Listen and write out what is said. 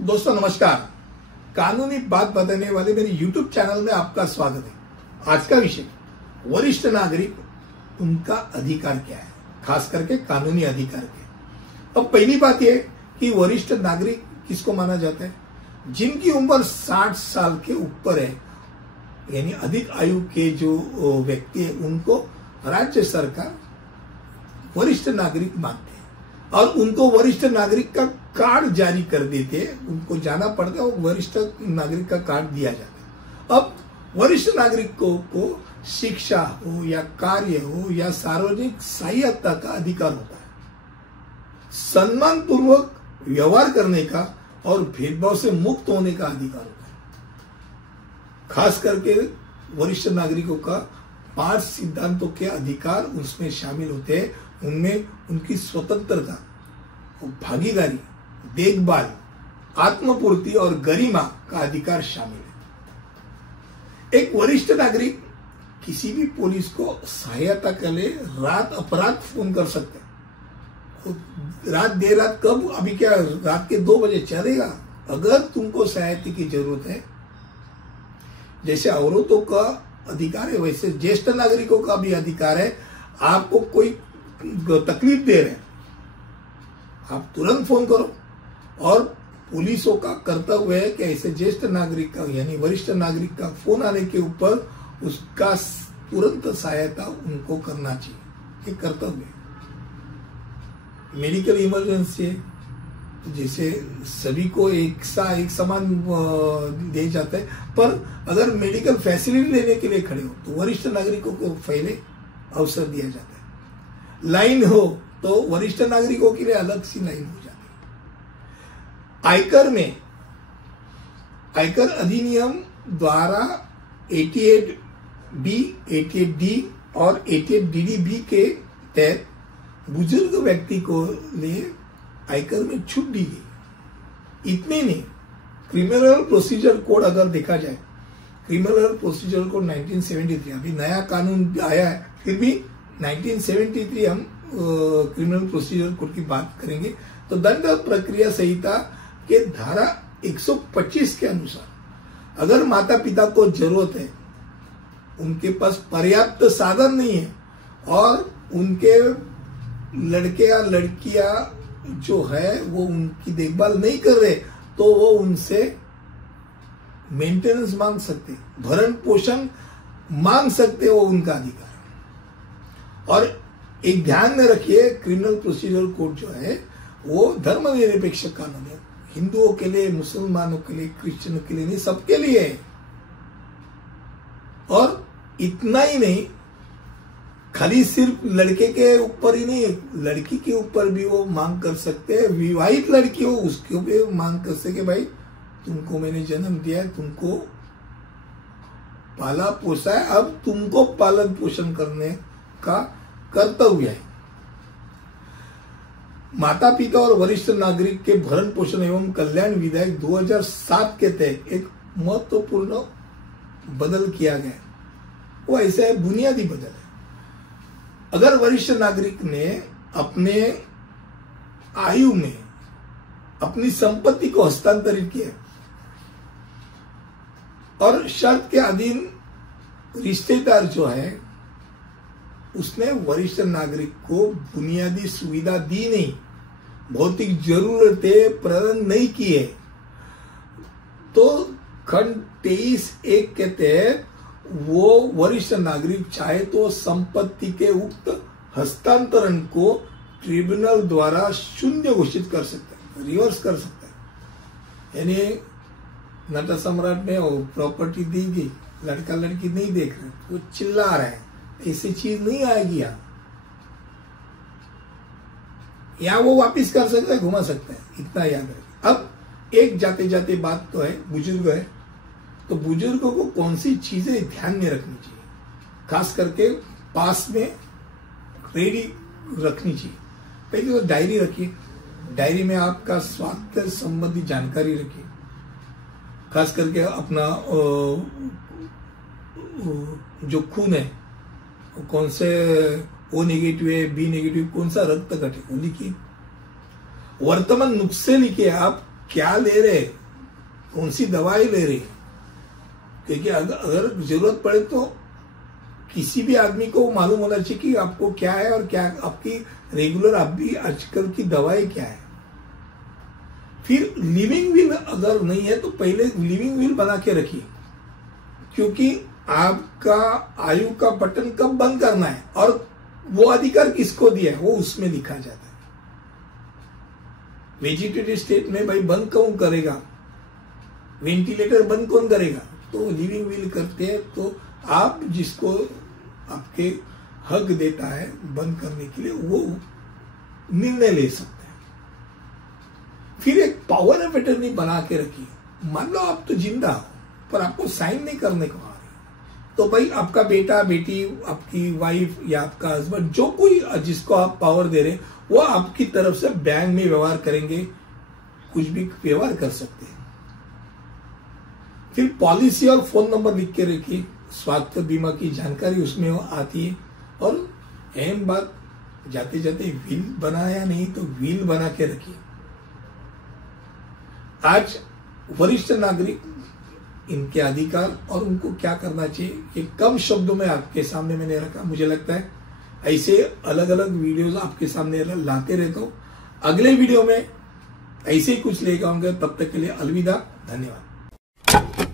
दोस्तों नमस्कार। कानूनी बात बताने वाले मेरे YouTube चैनल में आपका स्वागत है। आज का विषय वरिष्ठ नागरिक, उनका अधिकार क्या है, खास करके कानूनी अधिकार क्या। अब पहली बात यह कि वरिष्ठ नागरिक किसको माना जाता है? जिनकी उम्र 60 साल के ऊपर है, यानी अधिक आयु के जो व्यक्ति है उनको राज्य सरकार वरिष्ठ नागरिक मानते हैं और उनको वरिष्ठ नागरिक का कार्ड जारी कर देते हैं। उनको जाना पड़ता है और वरिष्ठ नागरिक का कार्ड दिया जाता है। अब वरिष्ठ नागरिकों को शिक्षा हो या कार्य हो या सार्वजनिक सहायता का अधिकार होता है। सम्मान पूर्वक व्यवहार करने का और भेदभाव से मुक्त होने का अधिकार होता है। खास करके वरिष्ठ नागरिकों का 5 सिद्धांतों के अधिकार उसमें शामिल होते हैं। उनमें उनकी स्वतंत्रता, भागीदारी, देखभाल, आत्मपूर्ति और गरिमा का अधिकार शामिल है। एक वरिष्ठ नागरिक किसी भी पुलिस को सहायता के लिए रात अपराध फोन कर सकते हैं। रात देर रात कब, अभी क्या रात के 2 बजे चलेगा। अगर तुमको सहायता की जरूरत है, जैसे औरतों का अधिकार है वैसे ज्येष्ठ नागरिकों का भी अधिकार है। आपको कोई तकलीफ दे रहे हैं, आप तुरंत फोन करो। और पुलिसों का कर्तव्य है कि ऐसे ज्येष्ठ नागरिक का यानी वरिष्ठ नागरिक का फोन आने के ऊपर उसका तुरंत सहायता उनको करना चाहिए, ये कर्तव्य है। मेडिकल इमरजेंसी है, जैसे सभी को एक समान दे जाता है, पर अगर मेडिकल फैसिलिटी लेने के लिए खड़े हो तो वरिष्ठ नागरिकों को पहले अवसर दिया जाता है। लाइन हो तो वरिष्ठ नागरिकों के लिए अलग सी लाइन हो जाती है। आयकर अधिनियम द्वारा 88B, 88D और 88DDB के तहत बुजुर्ग व्यक्ति को लिए आयकर में छूट दी गई। इतने नहीं, क्रिमिनल प्रोसीजर कोड अगर देखा जाए, क्रिमिनल प्रोसीजर कोड 1973, अभी नया कानून आया है, फिर भी 1973 हम क्रिमिनल प्रोसीजर कोड की बात करेंगे तो दंड प्रक्रिया संहिता के धारा 125 के अनुसार अगर माता पिता को जरूरत है, उनके पास पर्याप्त साधन नहीं है और उनके लड़के या लड़कियां जो है वो उनकी देखभाल नहीं कर रहे, तो वो उनसे मेंटेनेंस मांग सकते, भरण पोषण मांग सकते, वो उनका अधिकार। और एक ध्यान में रखिए, क्रिमिनल प्रोसीजर कोड जो है वो धर्मनिरपेक्ष कानून है। हिंदुओं के लिए, मुसलमानों के लिए, क्रिश्चियनों के लिए नहीं, सबके लिए है। और इतना ही नहीं, खाली सिर्फ लड़के के ऊपर ही नहीं, लड़की के ऊपर भी वो मांग कर सकते हैं। विवाहित लड़की हो उसके ऊपर मांग कर सके, भाई तुमको मैंने जन्म दिया है, तुमको पाला पोसा है, अब तुमको पालन पोषण करने का कर्तव्य है। माता पिता और वरिष्ठ नागरिक के भरण पोषण एवं कल्याण विधेयक 2007 के तहत एक महत्वपूर्ण बदल किया गया। वो ऐसा है, बुनियादी बदल है। अगर वरिष्ठ नागरिक ने अपने आयु में अपनी संपत्ति को हस्तांतरित किया और शर्त के अधीन रिश्तेदार जो है उसने वरिष्ठ नागरिक को बुनियादी सुविधा दी नहीं, भौतिक जरूरतें प्रदान नहीं की है, तो खंड 23(1) के तहत वो वरिष्ठ नागरिक चाहे तो संपत्ति के उक्त हस्तांतरण को ट्रिब्यूनल द्वारा शून्य घोषित कर सकता है, रिवर्स कर सकता है। यानी नट सम्राट में प्रॉपर्टी दी गई, लड़का लड़की नहीं देख रहे, वो चिल्ला रहे हैं, ऐसी चीज नहीं आएगी। यहाँ वो वापिस कर सकता है, घुमा सकता है, इतना याद रखिए। अब एक जाते जाते बात तो है, बुजुर्ग है तो बुजुर्गों को कौन सी चीजें ध्यान में रखनी चाहिए, खास करके पास में रेडी रखनी चाहिए। पहले तो डायरी रखिए, डायरी में आपका स्वास्थ्य संबंधी जानकारी रखिए, खास करके अपना जो खून है कौन से ओ नेगेटिव है, बी नेगेटिव, कौन सा रक्त घटक, वो लिखिए। वर्तमान नुस्खे लिखिए आप क्या ले रहे, कौन सी दवाई ले रहे, क्योंकि अगर जरूरत पड़े तो किसी भी आदमी को मालूम होना चाहिए कि आपको क्या है और क्या आपकी रेगुलर अभी आजकल की दवाई क्या है। फिर लिविंग विल अगर नहीं है तो पहले लिविंग विल बना के रखिए, क्योंकि आपका आयु का बटन कब बंद करना है और वो अधिकार किसको दिया है वो उसमें लिखा जाता है। वेजिटेटिव स्टेट में भाई बंद कौन करेगा, वेंटिलेटर बंद कौन करेगा, तो लिविंग विल करते हैं तो आप जिसको आपके हक देता है बंद करने के लिए वो निर्णय ले सकते हैं। फिर एक पावर ऑफ अटर्नी बना के रखिए। मान लो आप तो जिंदा हो पर आपको साइन नहीं करने को आ रही, तो भाई आपका बेटा बेटी, आपकी वाइफ या आपका हस्बैंड, जो कोई जिसको आप पावर दे रहे वो आपकी तरफ से बैंक में व्यवहार करेंगे, कुछ भी व्यवहार कर सकते हैं। फिर पॉलिसी और फोन नंबर लिख के रखिए, स्वास्थ्य बीमा की जानकारी उसमें आती है। और अहम बात, जाते जाते विल बनाया नहीं तो विल बना के रखिए। आज वरिष्ठ नागरिक, इनके अधिकार और उनको क्या करना चाहिए, ये कम शब्दों में आपके सामने मैंने रखा। मुझे लगता है ऐसे अलग अलग वीडियोस आपके सामने लाते रहता हूं। अगले वीडियो में ऐसे ही कुछ लेकर आऊंगा, तब तक के लिए अलविदा, धन्यवाद।